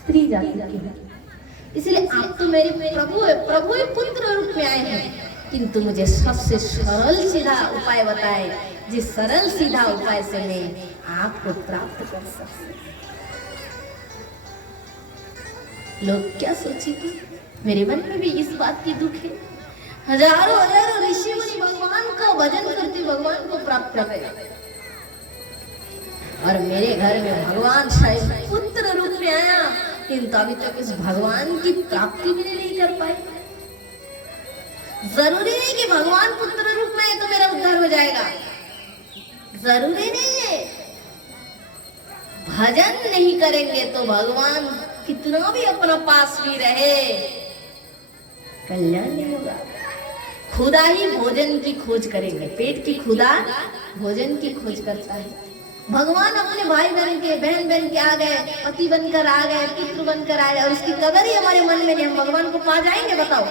स्त्री जाति की है, इसलिए आप तो मेरे प्रभु पुत्र रूप में आए हैं, किंतु मुझे सबसे सरल सीधा उपाय बताए, जिस सरल सीधा उपाय से मैं आपको प्राप्त कर सकूं। लोग क्या सोचेंगे? मेरे मन में भी इस बात की दुख है। हजारों ऋषि मुनि भगवान का भजन करते भगवान को प्राप्त कर रहे, और मेरे घर में भगवान शायद पुत्र रूप में आया, किंतु अभी तक इस भगवान की प्राप्ति भी नहीं कर पाए। जरूरी नहीं कि भगवान पुत्र रूप में आए तो मेरा उद्धार हो जाएगा, जरूरी नहीं है। भजन नहीं करेंगे तो भगवान कितना भी अपना पास भी रहे, कल्याण नहीं होगा। खुदा ही भोजन की खोज करेंगे, पेट की खुदा भोजन की खोज करता है। भगवान अपने भाई बहन के, बहन बहन के आ गए, पति बनकर आ गए, पुत्र बनकर आ गए, और उसकी कदर ही हमारे मन में नहीं, हम भगवान को पा जाएंगे? बताओ,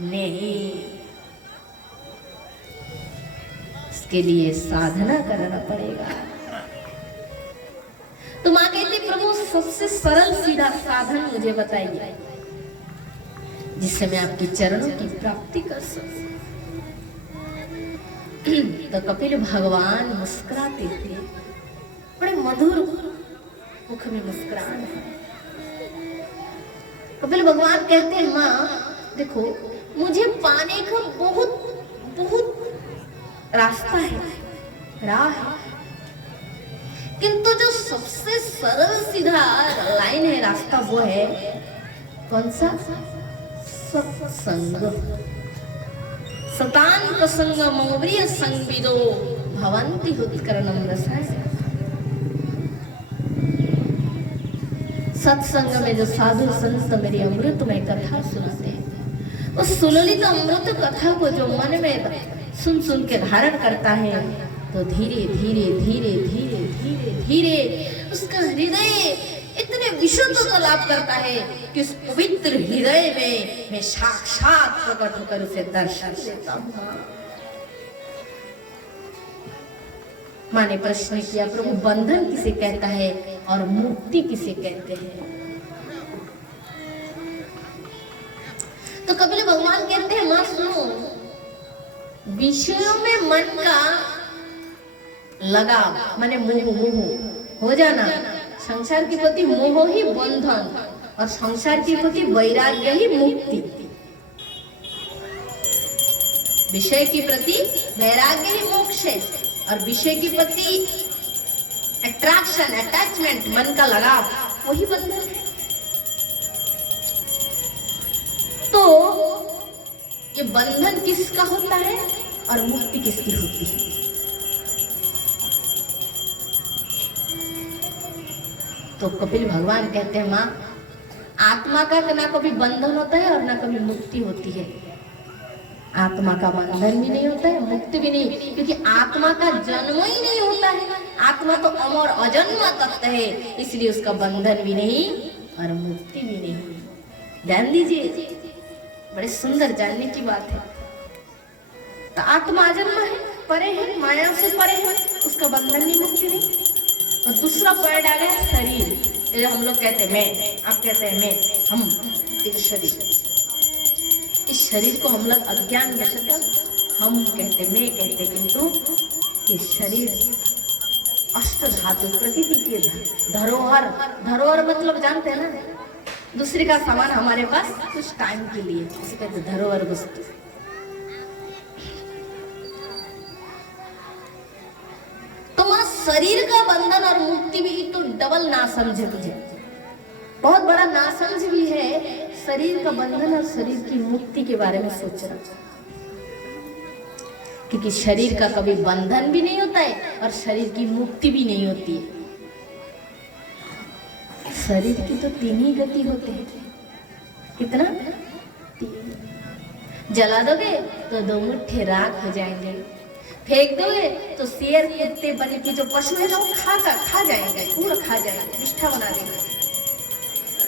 नहीं। इसके लिए साधना करना पड़ेगा। तो माँ कहती, प्रभु सबसे सरल सीधा साधन मुझे बताइए, जिससे मैं आपके चरणों की प्राप्ति कर सकूं। तो कपिल भगवान मुस्कुराते थे, बड़े मधुर मुख में मुस्कुराहट है। कपिल भगवान कहते हैं, माँ देखो, मुझे पाने का बहुत बहुत रास्ता है, राह है, किंतु जो सबसे सरल सीधा लाइन है, रास्ता, वो है कौन सा? सत्संग। सतान प्रसंग मोब्रिय संविदो भवन्ति उत्करणम रसायन। सत्संग में जो साधु संत मेरी अमृतमय कथा सुनाते हैं, उस सुललित अमृत कथा को जो मन में सुन सुन के धारण करता है, तो धीरे धीरे धीरे धीरे धीरे धीरे उसका हृदय इतने विशुद्ध को लाभ करता है कि उस पवित्र हृदय में मैं साक्षात प्रकट होकर उसे दर्शन देता हूँ। माँ ने प्रश्न किया, प्रभु बंधन किसे कहता है और मुक्ति किसे कहते हैं? तो कपिल भगवान कहते हैं, माँ सुनो, विषयों में मन का लगाव माने मोह हो जाना, संसार के प्रति मोह ही बंधन, और संसार के प्रति वैराग्य ही मुक्ति। विषय के प्रति वैराग्य ही मोक्ष है, और विषय के प्रति अट्रैक्शन, अटैचमेंट, मन का लगाव, वही बंधन है। तो ये बंधन किसका होता है और मुक्ति किसकी होती है? तो कपिल भगवान कहते हैं, माँ, आत्मा का ना कभी बंधन होता है और ना कभी मुक्ति होती है। आत्मा का बंधन भी नहीं होता है, मुक्ति भी नहीं, क्योंकि आत्मा का जन्म ही नहीं होता है। आत्मा तो अमर अजन्म तत्व है, इसलिए उसका बंधन भी नहीं और मुक्ति भी नहीं। ध्यान दीजिए, बड़े सुंदर जानने की बात है। तो आत्मा अजन्म है, परे है, माया से परे है, उसका बंधन नहीं, मुक्ति नहीं। और दूसरा पॉइंट आ गया शरीर। हम लोग कहते हैं मैं, आप कहते हैं मैं, हम, इस शरीर, इस शरीर को हम लोग अज्ञान में हम कहते, मैं कहते, किंतु ये शरीर अष्ट धातु प्रकृति के धरोहर, धरोहर मतलब जानते हैं ना, दूसरे का सामान हमारे पास कुछ टाइम के लिए, इसे कहते धरोहर वस्तु। शरीर का बंधन और मुक्ति भी तो डबल ना समझे, तुझे बहुत बड़ा ना समझ भी है शरीर का बंधन और शरीर की मुक्ति के बारे में सोचना, क्योंकि शरीर का कभी बंधन भी नहीं होता है और शरीर की मुक्ति भी नहीं होती है। शरीर की तो 3 ही गति होते हैं। कितना? 3। जला दोगे तो 2 मुट्ठे राख हो जाएंगे, फेंक दोगे तो शेर, कुत्ते, बलि की जो पशु है ना, वो खा जाएंगे, पूरा खा जाएंगे, निष्ठा बना देंगे।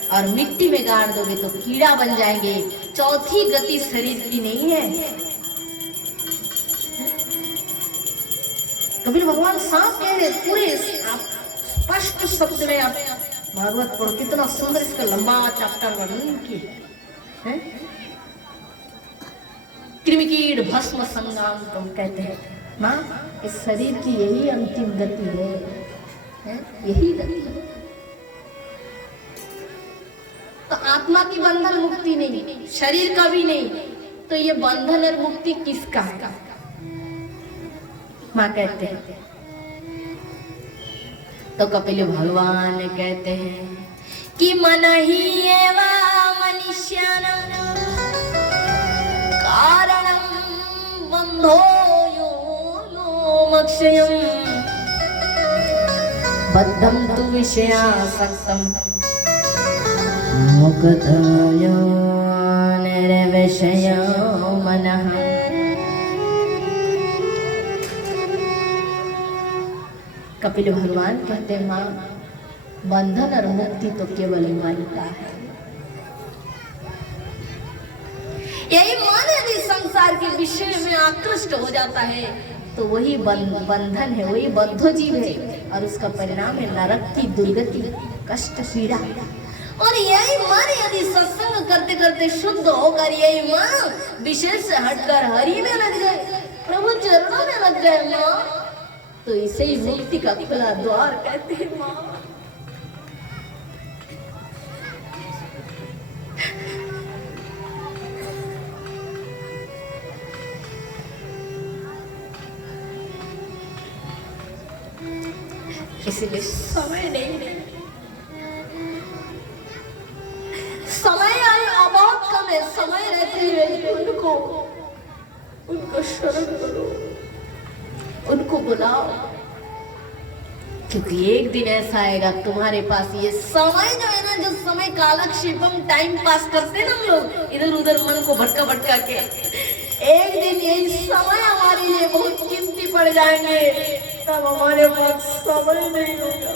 और मिट्टी में गाड़ दोगे तो कीड़ा बन जाएंगे। चौथी गति शरीर की नहीं है। कबीर भगवान साफ कह रहे, पूरे आप स्पष्ट शब्द में आप भागवत पढ़ो, कितना सुंदर इसका लंबा चैप्टर वर्णन किया है। कृमिकीट भस्म संग्राम तुम कहते हैं माँ, इस शरीर की यही अंतिम गति है, यही गति है। तो आत्मा की बंधन मुक्ति नहीं, शरीर का भी नहीं, तो ये बंधन और मुक्ति किसका है? माँ कहते हैं। तो कपिल भगवान कहते हैं कि मन ही एवं मनुष्याणां कारणं बंधो यो मोक्षयम् बद्धं तु विषयासक्तं मुक्तयो निर्विषयो मनः। कपिल भगवान कहते हैं माँ, बंधन और मुक्ति तो केवल मन का है। यही मन यदि संसार के विषय में आकृष्ट हो जाता है तो वही बंधन है, वही बद्ध जीव है, और उसका परिणाम है नरक की दुर्गति, कष्ट, पीड़ा। और यही मन यदि सत्संग करते करते शुद्ध होकर यही मन विषय से हटकर हरि में लग जाए, प्रभु चरणों में लग जाए माँ, तो इसे ही मुक्ति का खुला द्वार कहते हैं माँ। इसलिए समय नहीं, समय बहुत कम है। समय रहते हुए उनको शरण करो, उनको बुलाओ, क्योंकि एक दिन ऐसा आएगा तुम्हारे पास ये समय जो है ना, जो समय कालक्षेपम टाइम पास करते हैं ना हम लोग इधर उधर मन को भटका भटका के, एक दिन यही समय हमारे लिए बहुत कीमती पड़ जाएंगे, तब हमारे पास समय नहीं होगा।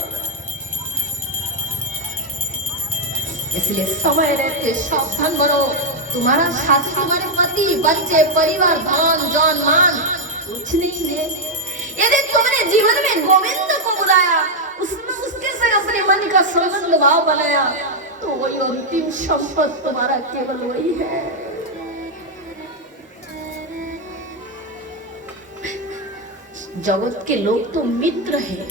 इसलिए समय रहते सावधान बनो। तुम्हारा साथी, तुम्हारे पति, बच्चे, परिवार, धन जन मान कुछ नहीं है। यदि तुमने जीवन में गोविंद को बुलाया, उसके संग अपने मन का संबंध भाव बनाया, तो वही अंतिम संपत्ति तुम्हारा केवल वही है। जगत के लोग तो मित्र है,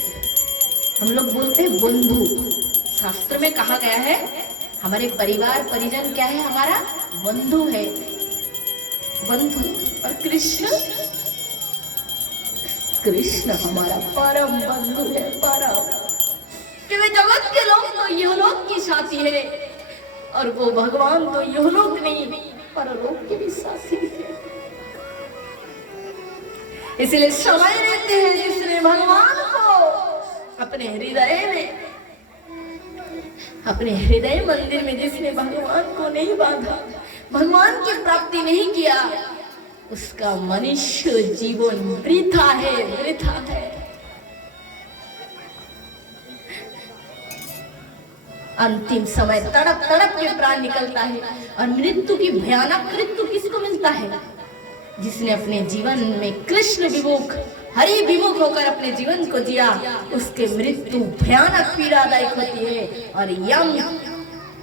हम लोग बोलते हैं बंधु। शास्त्र में कहा गया है हमारे परिवार परिजन क्या है, हमारा बंधु है, बंधु। और कृष्ण हमारा परम बंधु है, परम। क्योंकि जगत के लोग तो यहलोक की साथी है, और वो भगवान तो यहलोक नहीं परलोक के भी साथी है। इसलिए समय रहते हैं जिसने भगवान को अपने हृदय में, अपने हृदय मंदिर में जिसने भगवान को नहीं बांधा, भगवान की प्राप्ति नहीं किया, उसका मनुष्य जीवन वृथा है, वृथा है। अंतिम समय तड़प तड़प के प्राण निकलता है, और मृत्यु की भयानक मृत्यु किसको मिलता है? जिसने अपने जीवन में कृष्ण विमुख, हरि विमुख होकर अपने जीवन को जिया, उसके मृत्यु भयानक पीड़ादायक होती है, और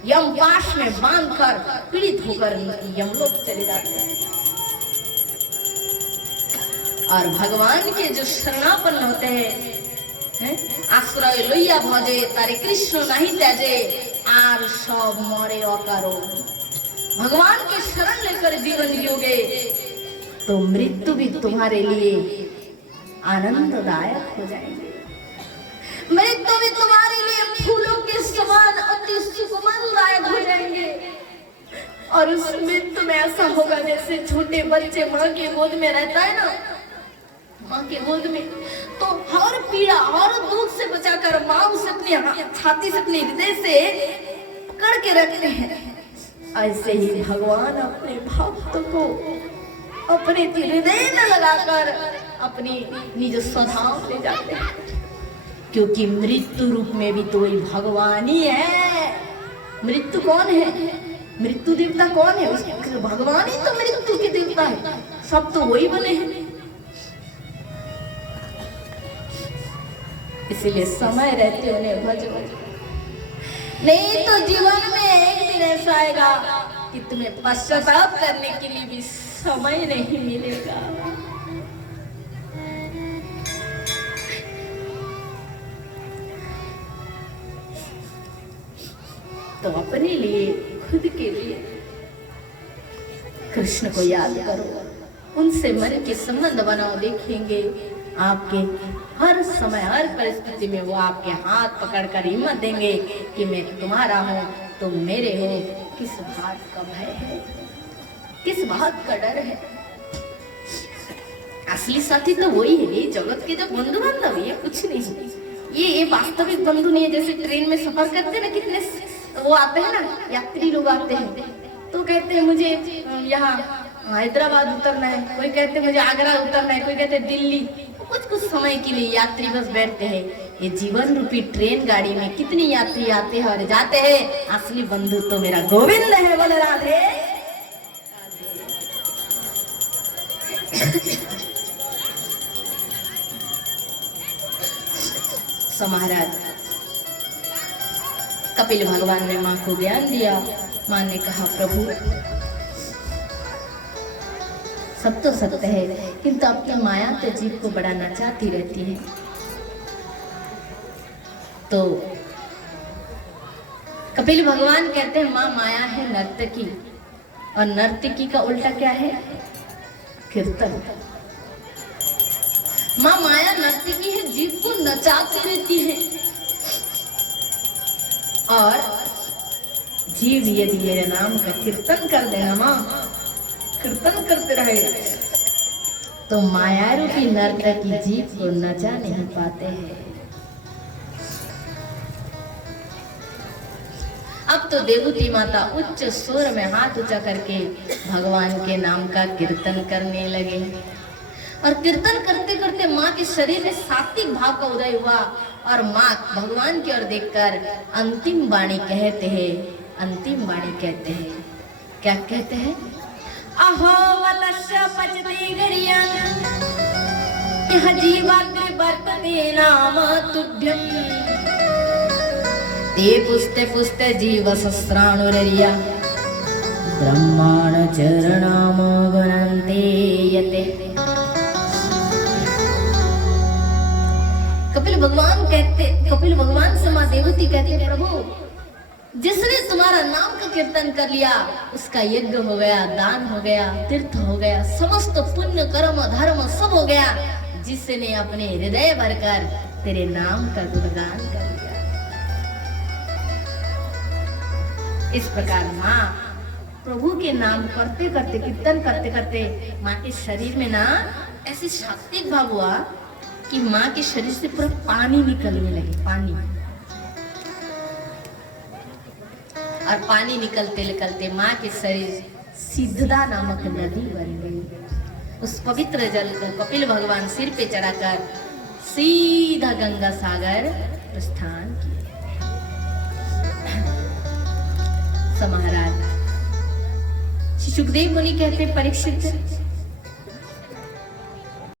यम पाश में बांधकर पीड़ित होकर यमलोक चले जाते हैं। और भगवान के जो शरणापन्न होते हैं, आश्रय लइया भजे तारे कृष्ण नहीं त्याजे, आर सब मरे अकारो। भगवान के शरण लेकर जीवन जियोगे तो मृत्यु भी तुम्हारे लिए आनंददायक हो जाएगी। मृत्यु भी तुम्हारे लिए फूलों के समान अति सुखमयदायक हो जाएंगे। और उस मृत्यु में ऐसा होगा जैसे छोटे बच्चे माँ के गोद में रहता है ना, माँ के गोद में तो हर पीड़ा हर दुख से बचाकर माँ उसे अपनी छाती से, अपने हृदय से पकड़ के रखते हैं। ऐसे ही भगवान अपने भक्त को अपने हृदय में लगाकर अपनी निज स्वधाम ले जाते हैं, क्योंकि मृत्यु रूप में भी तो वही भगवान ही है। मृत्यु कौन है? मृत्यु देवता कौन है? भगवान ही तो मृत्यु के देवता है, सब तो वही बने हैं। इसलिए समय रहते उन्हें भजो। नहीं तो जीवन में एक दिन ऐसा आएगा कि तुम्हें पश्चाताप करने के लिए भी समय नहीं मिलेगा। तो अपने लिए, खुद के लिए कृष्ण को याद करो, उनसे मन के संबंध बनाओ। देखेंगे आपके हर समय, हर परिस्थिति में वो आपके हाथ पकड़कर हिम्मत देंगे कि मैं तुम्हारा हूँ, तुम मेरे हो। किस बात का भय है, किस बात का डर है? असली साथी तो वही है, ये जगत के जो बंधु बांधव, ये कुछ नहीं। ये वास्तविक बंधु नहीं है। जैसे ट्रेन में सफर करते हैं ना, कितने वो आते हैं ना, यात्री लोग आते हैं, तो कहते हैं मुझे यहाँ हैदराबाद उतरना है, कोई कहते हैं मुझे आगरा उतरना है, कोई कहते हैं दिल्ली। कुछ समय के लिए यात्री बस बैठते हैं। ये जीवन रूपी ट्रेन गाड़ी में कितने यात्री आते हैं और जाते हैं। असली बंधु तो मेरा गोविंद है। बोल राधे। सो महाराज, कपिल भगवान ने माँ को ज्ञान दिया। माँ ने कहा प्रभु सब तो सत्य है, किंतु आपकी माया तो जीव को बड़ा नचाती रहती है। तो कपिल भगवान कहते हैं माँ माया है नर्तकी, और नर्तकी का उल्टा क्या है? कीर्तन। माँ माया नर्तकी है, जीव को नचाती रहती है, और जीव यदि मेरे नाम का कीर्तन कर देना, माँ कीर्तन करते रहे, तो माया रूपी नर्तकी जीव को नचा नहीं पाते हैं। अब तो देवती माता उच्च स्वर में हाथ ऊंचा करके भगवान के नाम का कीर्तन करने लगे, और कीर्तन करते करते माँ के शरीर में सात्विक भाव का उदय हुआ, और माँ भगवान की ओर देखकर अंतिम वाणी कहते हैं। अंतिम वाणी कहते हैं, क्या कहते हैं? अहो वलस्य पचते गरिया यह जीवाग्नि वर्तते नाम तुभ्यं ते पुस्ते पुस्ते जीव सहस्राणुररिया ब्रह्माण चरणाम गणन्ते यते। कपिल भगवान से माँ देवती कहते प्रभु, जिसने तुम्हारा नाम का कीर्तन कर लिया उसका यज्ञ हो गया, दान हो गया, तीर्थ हो गया, समस्त पुण्य कर्म धर्म सब हो गया, जिसने अपने हृदय भरकर तेरे नाम का गुणगान कर लिया। इस प्रकार माँ प्रभु के नाम करते करते, कीर्तन करते करते माँ के शरीर में ना ऐसे सात्विक भाव हुआ कि माँ के शरीर से पूरा पानी निकलने लगे, पानी। और पानी निकलते निकलते माँ के शरीर सिद्धदा नामक नदी बन गई। उस पवित्र जल को कपिल भगवान सिर पे चढ़ाकर सीधा गंगा सागर प्रस्थान किया। महाराज श्री सुखदेव मुनि कहते परीक्षित,